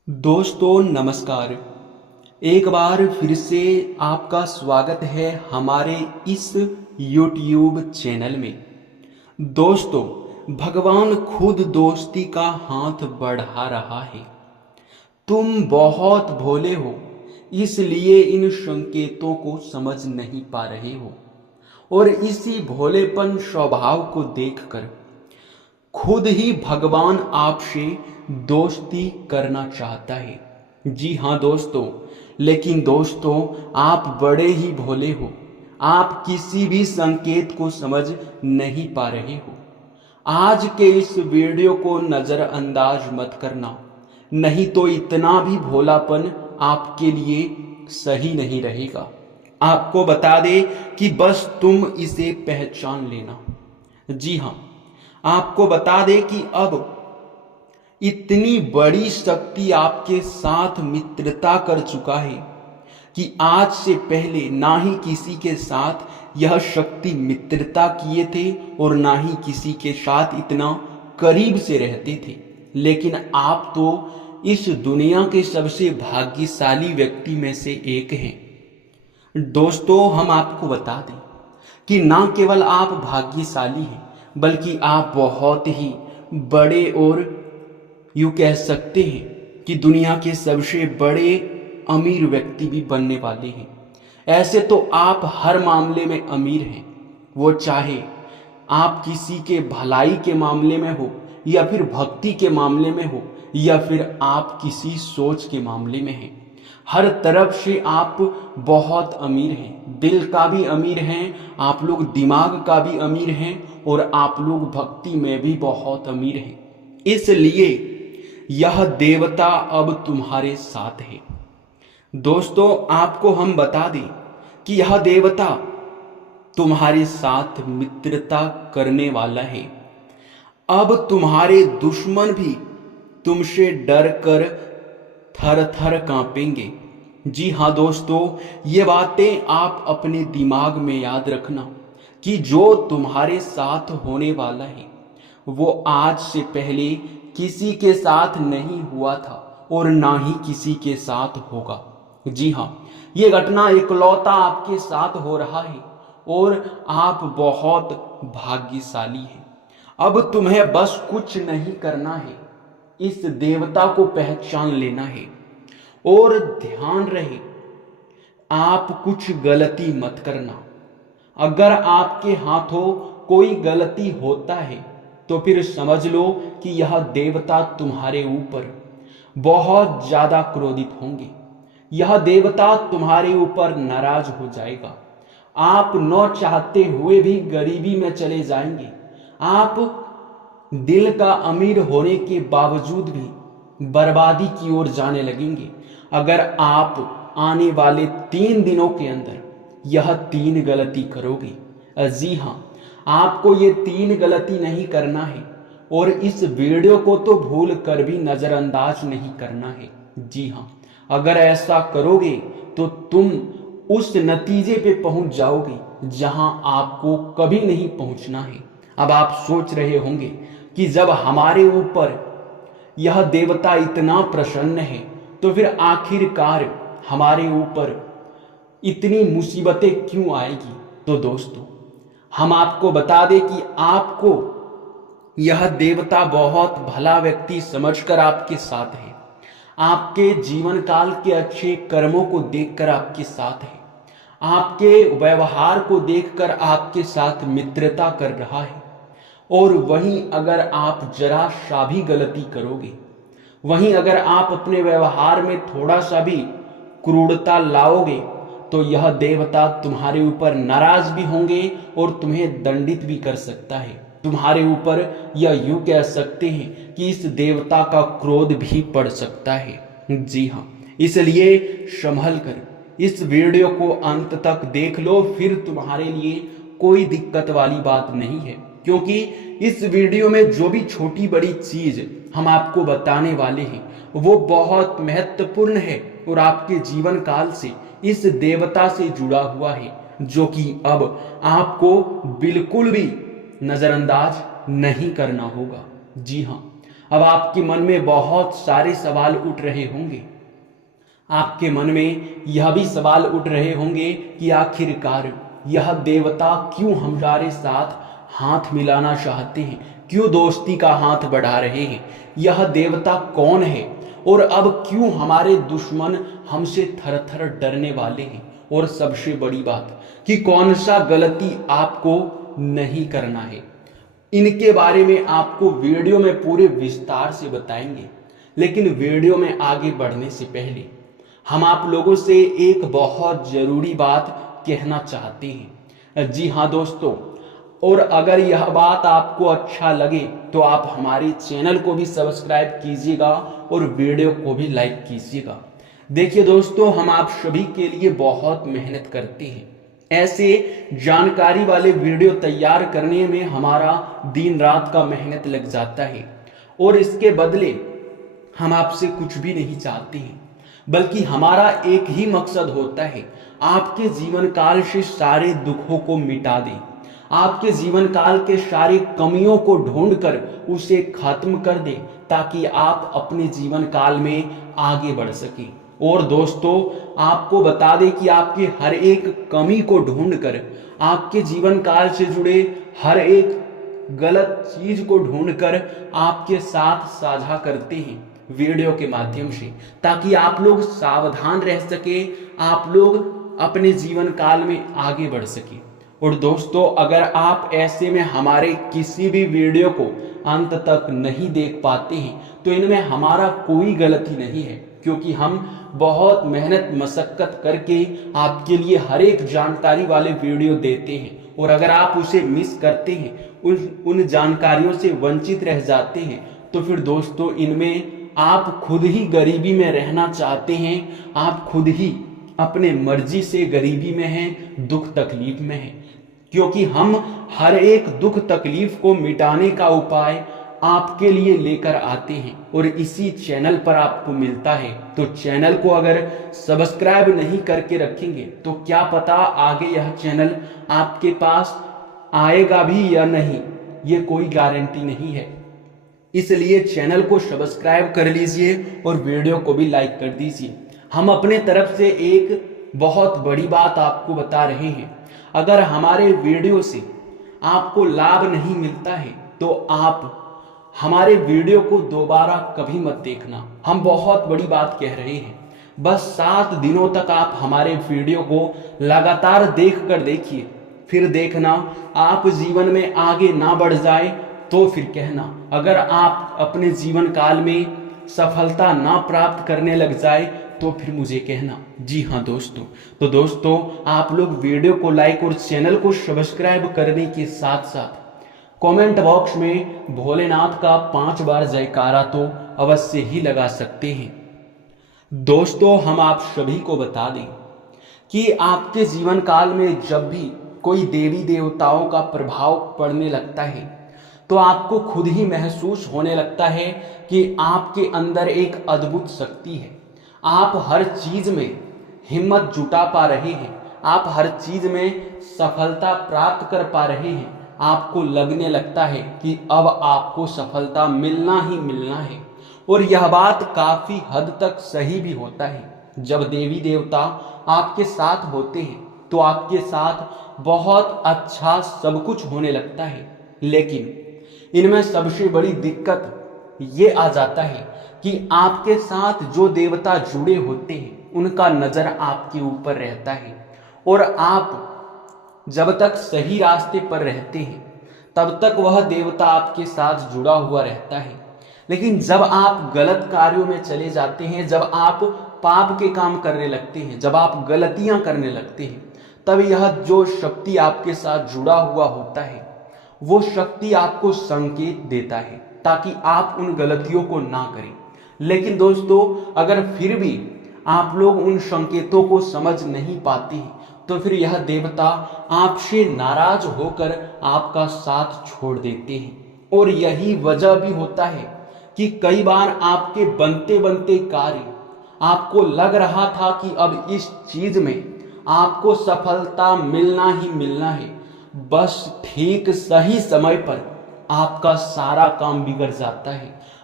दोस्तों नमस्कार। एक बार फिर से आपका स्वागत है हमारे इस YouTube चैनल में। दोस्तों, भगवान खुद दोस्ती का हाथ बढ़ा रहा है। तुम बहुत भोले हो, इसलिए इन संकेतों को समझ नहीं पा रहे हो, और इसी भोलेपन स्वभाव को देखकर खुद ही भगवान आपसे दोस्ती करना चाहता है। जी हाँ दोस्तों, लेकिन दोस्तों आप बड़े ही भोले हो। आप किसी भी संकेत को समझ नहीं पा रहे हो। आज के इस वीडियो को नजरअंदाज मत करना, नहीं तो इतना भी भोलापन आपके लिए सही नहीं रहेगा। आपको बता दे कि बस तुम इसे पहचान लेना। जी हाँ, आपको बता दे कि अब इतनी बड़ी शक्ति आपके साथ मित्रता कर चुका है कि आज से पहले ना ही किसी के साथ यह शक्ति मित्रता किए थे और ना ही किसी के साथ इतना करीब से रहते थे। लेकिन आप तो इस दुनिया के सबसे भाग्यशाली व्यक्ति में से एक हैं। दोस्तों, हम आपको बता दें कि ना केवल आप भाग्यशाली हैं, बल्कि आप बहुत ही बड़े और यूँ कह सकते हैं कि दुनिया के सबसे बड़े अमीर व्यक्ति भी बनने वाले हैं। ऐसे तो आप हर मामले में अमीर हैं, वो चाहे आप किसी के भलाई के मामले में हो, या फिर भक्ति के मामले में हो, या फिर आप किसी सोच के मामले में हैं। हर तरफ से आप बहुत अमीर हैं। दिल का भी अमीर हैं आप लोग, दिमाग का भी अमीर हैं, और आप लोग भक्ति में भी बहुत अमीर हैं। इसलिए यह देवता अब तुम्हारे साथ है। दोस्तों, आपको हम बता दें कि यह देवता तुम्हारे साथ मित्रता करने वाला है। अब तुम्हारे दुश्मन भी तुमसे डर कर थर थर कांपेंगे। जी हाँ दोस्तों, ये बातें आप अपने दिमाग में याद रखना कि जो तुम्हारे साथ होने वाला है वो आज से पहले किसी के साथ नहीं हुआ था और ना ही किसी के साथ होगा। जी हाँ, ये घटना इकलौता आपके साथ हो रहा है और आप बहुत भाग्यशाली हैं। अब तुम्हें बस कुछ नहीं करना है, इस देवता को पहचान लेना है। और ध्यान रहे, आप कुछ गलती मत करना। अगर आपके हाथों कोई गलती होता है तो फिर समझ लो कि यह देवता तुम्हारे ऊपर बहुत ज्यादा क्रोधित होंगे। यह देवता तुम्हारे ऊपर नाराज हो जाएगा। आप न चाहते हुए भी गरीबी में चले जाएंगे। आप दिल का अमीर होने के बावजूद भी बर्बादी की ओर जाने लगेंगे अगर आप आने वाले 3 दिनों के अंदर यह 3 गलती करोगे। जी हाँ, आपको ये 3 गलती नहीं करना है, और इस वीडियो को तो भूल कर भी नजरअंदाज नहीं करना है। जी हाँ, अगर ऐसा करोगे तो तुम उस नतीजे पे पहुंच जाओगे जहां आपको कभी नहीं पहुंचना है। अब आप सोच रहे होंगे कि जब हमारे ऊपर यह देवता इतना प्रसन्न है तो फिर आखिरकार हमारे ऊपर इतनी मुसीबतें क्यों आएगी। तो दोस्तों, हम आपको बता दें कि आपको यह देवता बहुत भला व्यक्ति समझकर आपके साथ है। आपके जीवन काल के अच्छे कर्मों को देखकर आपके साथ है। आपके व्यवहार को देखकर आपके साथ मित्रता कर रहा है। और वहीं अगर आप जरा सा भी गलती करोगे, वहीं अगर आप अपने व्यवहार में थोड़ा सा भी क्रूरता लाओगे, तो यह देवता तुम्हारे ऊपर नाराज भी होंगे और तुम्हें दंडित भी कर सकता है। तुम्हारे ऊपर यह यूं कह सकते हैं कि इस देवता का क्रोध भी पड़ सकता है। जी हाँ, इसलिए संभल कर इस वीडियो को अंत तक देख लो, फिर तुम्हारे लिए कोई दिक्कत वाली बात नहीं है। क्योंकि इस वीडियो में जो भी छोटी बड़ी चीज हम आपको बताने वाले हैं वो बहुत महत्वपूर्ण है और आपके जीवन काल से इस देवता से जुड़ा हुआ है, जो कि अब आपको बिल्कुल भी नजरअंदाज नहीं करना होगा। जी हाँ, अब आपके मन में बहुत सारे सवाल उठ रहे होंगे। आपके मन में यह भी सवाल उठ रहे होंगे कि आखिरकार यह देवता क्यों हमारे साथ हाथ मिलाना चाहते हैं, क्यों दोस्ती का हाथ बढ़ा रहे हैं, यह देवता कौन है और अब क्यों हमारे दुश्मन हमसे थर थर डरने वाले हैं। और सबसे बड़ी बात कि कौन सा गलती आपको नहीं करना है। इनके बारे में आपको वीडियो में पूरे विस्तार से बताएंगे। लेकिन वीडियो में आगे बढ़ने से पहले हम आप लोगों से एक बहुत जरूरी बात कहना चाहते हैं। जी हाँ दोस्तों, और अगर यह बात आपको अच्छा लगे तो आप हमारे चैनल को भी सब्सक्राइब कीजिएगा और वीडियो को भी लाइक कीजिएगा। देखिए दोस्तों, हम आप सभी के लिए बहुत मेहनत करते हैं। ऐसे जानकारी वाले वीडियो तैयार करने में हमारा दिन रात का मेहनत लग जाता है और इसके बदले हम आपसे कुछ भी नहीं चाहते हैं, बल्कि हमारा एक ही मकसद होता है, आपके जीवन काल से सारे दुखों को मिटा दें, आपके जीवन काल के सारे कमियों को ढूंढकर उसे खत्म कर दें, ताकि आप अपने जीवन काल में आगे बढ़ सकें। और दोस्तों, आपको बता दें कि आपके हर एक कमी को ढूंढकर, आपके जीवन काल से जुड़े हर एक गलत चीज को ढूंढकर आपके साथ साझा करते हैं वीडियो के माध्यम से, ताकि आप लोग सावधान रह सके, आप लोग अपने जीवन काल में आगे बढ़ सके। और दोस्तों, अगर आप ऐसे में हमारे किसी भी वीडियो को अंत तक नहीं देख पाते हैं तो इनमें हमारा कोई गलती नहीं है, क्योंकि हम बहुत मेहनत मशक्कत करके आपके लिए हर एक जानकारी वाले वीडियो देते हैं। और अगर आप उसे मिस करते हैं, उन जानकारियों से वंचित रह जाते हैं, तो फिर दोस्तों इनमें आप खुद ही गरीबी में रहना चाहते हैं, आप खुद ही अपने मर्जी से गरीबी में हैं, दुख तकलीफ में हैं। क्योंकि हम हर एक दुख तकलीफ को मिटाने का उपाय आपके लिए लेकर आते हैं और इसी चैनल पर आपको मिलता है। तो चैनल को अगर सब्सक्राइब नहीं करके रखेंगे तो क्या पता आगे यह चैनल आपके पास आएगा भी या नहीं, ये कोई गारंटी नहीं है। इसलिए चैनल को सब्सक्राइब कर लीजिए और वीडियो को भी लाइक कर दीजिए। हम अपने तरफ से एक बहुत बड़ी बात आपको बता रहे हैं, अगर हमारे वीडियो से आपको लाभ नहीं मिलता है तो आप हमारे वीडियो को दोबारा कभी मत देखना। हम बहुत बड़ी बात कह रहे हैं, बस 7 दिनों तक आप हमारे वीडियो को लगातार देख कर देखिए, फिर देखना आप जीवन में आगे ना बढ़ जाए तो फिर कहना। अगर आप अपने जीवन काल में सफलता ना प्राप्त करने लग जाए तो फिर मुझे कहना। जी हाँ दोस्तों, तो दोस्तों आप लोग वीडियो को लाइक और चैनल को सब्सक्राइब करने के साथ साथ कमेंट बॉक्स में भोलेनाथ का 5 बार जयकारा तो अवश्य ही लगा सकते हैं। दोस्तों, हम आप सभी को बता दें कि आपके जीवन काल में जब भी कोई देवी देवताओं का प्रभाव पड़ने लगता है तो आपको खुद ही महसूस होने लगता है कि आपके अंदर एक अद्भुत शक्ति है। आप हर चीज में हिम्मत जुटा पा रहे हैं, आप हर चीज में सफलता प्राप्त कर पा रहे हैं। आपको लगने लगता है कि अब आपको सफलता मिलना ही मिलना है। और यह बात काफी हद तक सही भी होता है। जब देवी देवता आपके साथ होते हैं तो आपके साथ बहुत अच्छा सब कुछ होने लगता है। लेकिन इनमें सबसे बड़ी दिक्कत ये आ जाता है कि आपके साथ जो देवता जुड़े होते हैं उनका नजर आपके ऊपर रहता है, और आप जब तक सही रास्ते पर रहते हैं तब तक वह देवता आपके साथ जुड़ा हुआ रहता है। लेकिन जब आप गलत कार्यों में चले जाते हैं, जब आप पाप के काम करने लगते हैं, जब आप गलतियां करने लगते हैं, तब यह जो शक्ति आपके साथ जुड़ा हुआ होता है वो शक्ति आपको संकेत देता है ताकि आप उन गलतियों को ना करें। लेकिन दोस्तों, अगर फिर भी आप लोग उन संकेतों को समझ नहीं पाते हैं तो फिर यह देवता आपसे नाराज होकर आपका साथ छोड़ देते हैं। और यही वजह भी होता है कि कई बार आपके बनते बनते कार्य आपको लग रहा था कि अब इस चीज में आपको सफलता मिलना ही मिलना है, बस ठीक सही समय पर आपका सारा काम बिगड़ जाता है,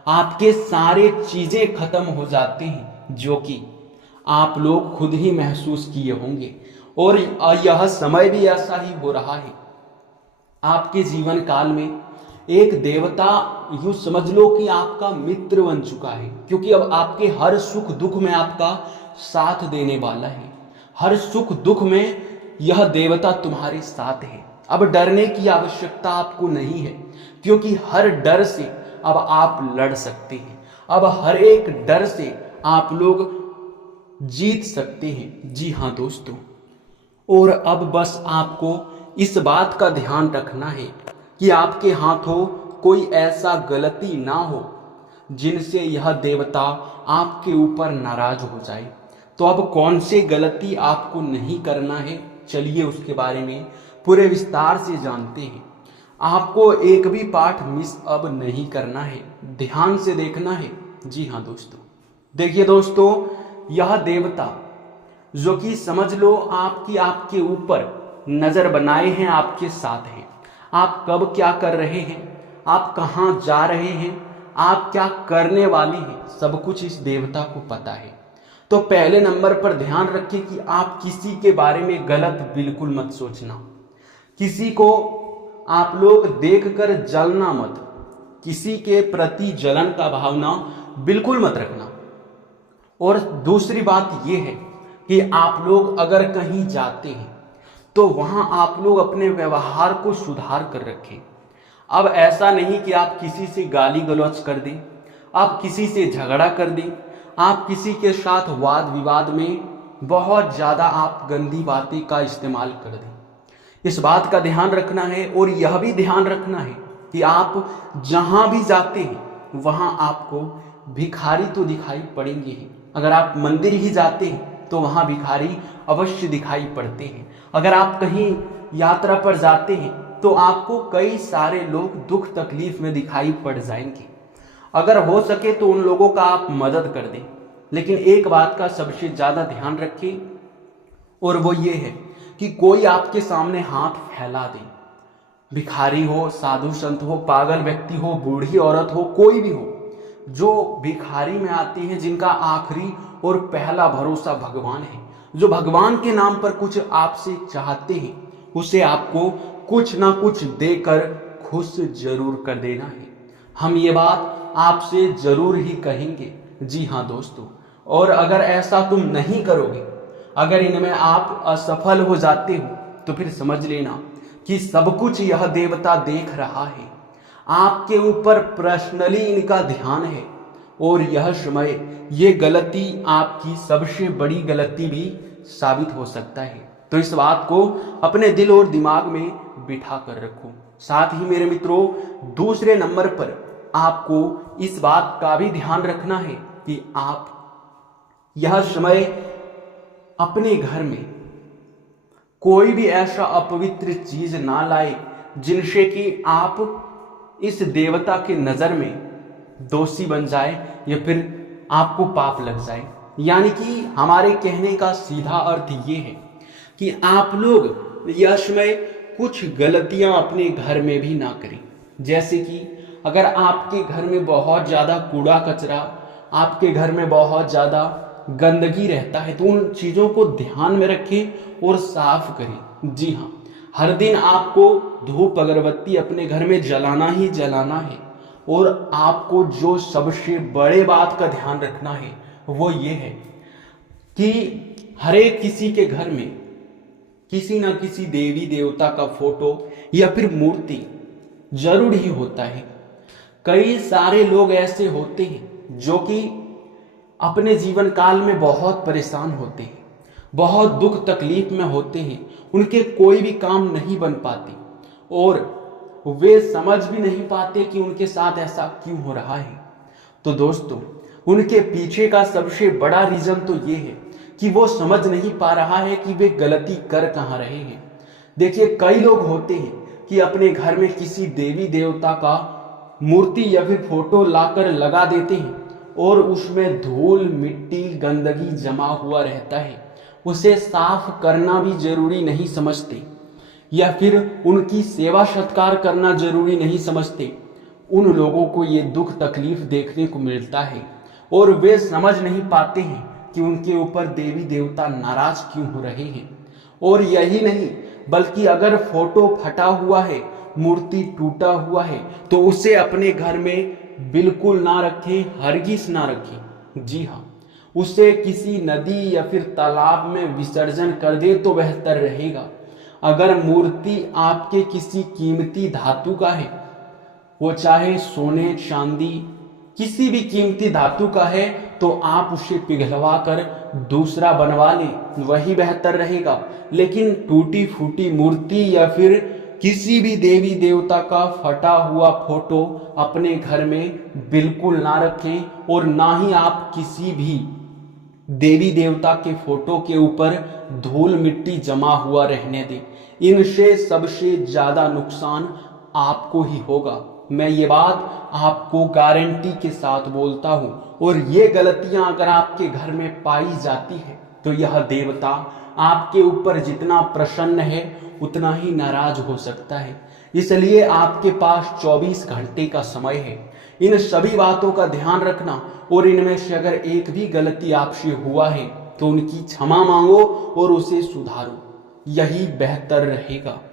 आपके सारे चीजें खत्म हो जाते हैं, जो कि आप लोग खुद ही महसूस किए होंगे। और यह समय भी ऐसा ही हो रहा है। आपके जीवन काल में एक देवता, यूं समझ लो कि आपका मित्र बन चुका है, क्योंकि अब आपके हर सुख दुख में आपका साथ देने वाला है। हर सुख दुख में यह देवता तुम्हारे साथ है। अब डरने की आवश्यकता आपको नहीं है, क्योंकि हर डर से अब आप लड़ सकते हैं। अब हर एक डर से आप लोग जीत सकते हैं। जी हाँ दोस्तों, और अब बस आपको इस बात का ध्यान रखना है कि आपके हाथों कोई ऐसा गलती ना हो जिनसे यह देवता आपके ऊपर नाराज हो जाए। तो अब कौन सी गलती आपको नहीं करना है, चलिए उसके बारे में पूरे विस्तार से जानते हैं। आपको एक भी पाठ मिस अब नहीं करना है, ध्यान से देखना है। जी हाँ दोस्तों, देखिए दोस्तों, यह देवता जो कि समझ लो आपके ऊपर नजर बनाए हैं, आपके साथ है। आप कब क्या कर रहे हैं, आप कहाँ जा रहे हैं, आप क्या करने वाले हैं, सब कुछ इस देवता को पता है। तो पहले नंबर पर ध्यान रखिए कि आप किसी के बारे में गलत बिल्कुल मत सोचना। किसी को आप लोग देखकर जलना मत, किसी के प्रति जलन का भावना बिल्कुल मत रखना। और दूसरी बात यह है कि आप लोग अगर कहीं जाते हैं तो वहां आप लोग अपने व्यवहार को सुधार कर रखें। अब ऐसा नहीं कि आप किसी से गाली गलौज कर दें, आप किसी से झगड़ा कर दें, आप किसी के साथ वाद विवाद में बहुत ज़्यादा आप गंदी बातें का इस्तेमाल कर दें। इस बात का ध्यान रखना है। और यह भी ध्यान रखना है कि आप जहां भी जाते हैं वहां आपको भिखारी तो दिखाई पड़ेंगे ही। अगर आप मंदिर ही जाते हैं तो वहां भिखारी अवश्य दिखाई पड़ते हैं। अगर आप कहीं यात्रा पर जाते हैं तो आपको कई सारे लोग दुख तकलीफ में दिखाई पड़ जाएंगे। अगर हो सके तो उन लोगों का आप मदद कर दें, लेकिन एक बात का सबसे ज्यादा ध्यान रखें, और वो ये है कि कोई आपके सामने हाथ फैला दे, भिखारी हो, साधु संत हो, पागल व्यक्ति हो, बूढ़ी औरत हो, कोई भी हो, जो भिखारी में आती है, जिनका आखिरी और पहला भरोसा भगवान है, जो भगवान के नाम पर कुछ आपसे चाहते हैं, उसे आपको कुछ ना कुछ देकर खुश जरूर कर देना है। हम ये बात आपसे जरूर ही कहेंगे। जी हाँ दोस्तों, और अगर ऐसा तुम नहीं करोगे, अगर इनमें आप असफल हो जाते हो, तो फिर समझ लेना कि सब कुछ यह देवता देख रहा है। आपके ऊपर पर्सनली इनका ध्यान है, और यह समय ये गलती आपकी सबसे बड़ी गलती भी साबित हो सकता है। तो इस बात को अपने दिल और दिमाग में बिठा कर रखो। साथ ही मेरे मित्रों, दूसरे नंबर पर आपको इस बात का भी ध्यान रखना है कि आप यह समय अपने घर में कोई भी ऐसा अपवित्र चीज ना लाए जिनसे कि आप इस देवता के नजर में दोषी बन जाए या फिर आपको पाप लग जाए। यानी कि हमारे कहने का सीधा अर्थ ये है कि आप लोग यह समय कुछ गलतियां अपने घर में भी ना करें। जैसे कि अगर आपके घर में बहुत ज्यादा कूड़ा कचरा, आपके घर में बहुत ज्यादा गंदगी रहता है, तो उन चीजों को ध्यान में रखें और साफ करें। जी हाँ, हर दिन आपको धूप अगरबत्ती अपने घर में जलाना ही जलाना है। और आपको जो सबसे बड़े बात का ध्यान रखना है वो ये है कि हर एक किसी के घर में किसी न किसी देवी देवता का फोटो या फिर मूर्ति जरूर ही होता है। कई सारे लोग ऐसे होते हैं जो कि अपने जीवन काल में बहुत परेशान होते हैं, बहुत दुख तकलीफ में होते हैं, उनके कोई भी काम नहीं बन पाते और वे समझ भी नहीं पाते कि उनके साथ ऐसा क्यों हो रहा है। तो दोस्तों, उनके पीछे का सबसे बड़ा रीजन तो ये है कि वो समझ नहीं पा रहा है कि वे गलती कर कहाँ रहे हैं। देखिए, कई लोग होते हैं कि अपने घर में किसी देवी देवता का मूर्ति या फिर फोटो लाकर लगा देते हैं और उसमें धूल मिट्टी गंदगी जमा हुआ रहता है। उसे साफ करना भी जरूरी नहीं समझते या फिर उनकी सेवा सत्कार करना जरूरी नहीं समझते। उन लोगों को ये दुख तकलीफ देखने को मिलता है और वे समझ नहीं पाते हैं कि उनके ऊपर देवी देवता नाराज क्यों हो रहे हैं। और यही नहीं, बल्कि अगर फोटो फटा हुआ है, मूर्ति टूटा हुआ है, तो उसे अपने घर में बिल्कुल ना रखें, हरगिज ना रखें। जी हाँ, उसे किसी नदी या फिर तालाब में विसर्जन कर दे तो बेहतर रहेगा। अगर मूर्ति आपके किसी कीमती धातु का है, वो चाहे सोने चांदी किसी भी कीमती धातु का है, तो आप उसे पिघलवा कर दूसरा बनवा लें, वही बेहतर रहेगा। लेकिन टूटी फूटी मूर्ति या फिर किसी भी देवी देवता का फटा हुआ फोटो अपने घर में बिल्कुल ना रखें और ना ही आप किसी भी देवी देवता के फोटो के ऊपर धूल मिट्टी जमा हुआ रहने दें। इनसे सबसे ज्यादा नुकसान आपको ही होगा। मैं ये बात आपको गारंटी के साथ बोलता हूं। और ये गलतियां अगर आपके घर में पाई जाती है तो यह देवता आपके ऊपर जितना प्रसन्न है उतना ही नाराज हो सकता है। इसलिए आपके पास 24 घंटे का समय है। इन सभी बातों का ध्यान रखना और इनमें से अगर एक भी गलती आपसे हुआ है तो उनकी क्षमा मांगो और उसे सुधारो, यही बेहतर रहेगा।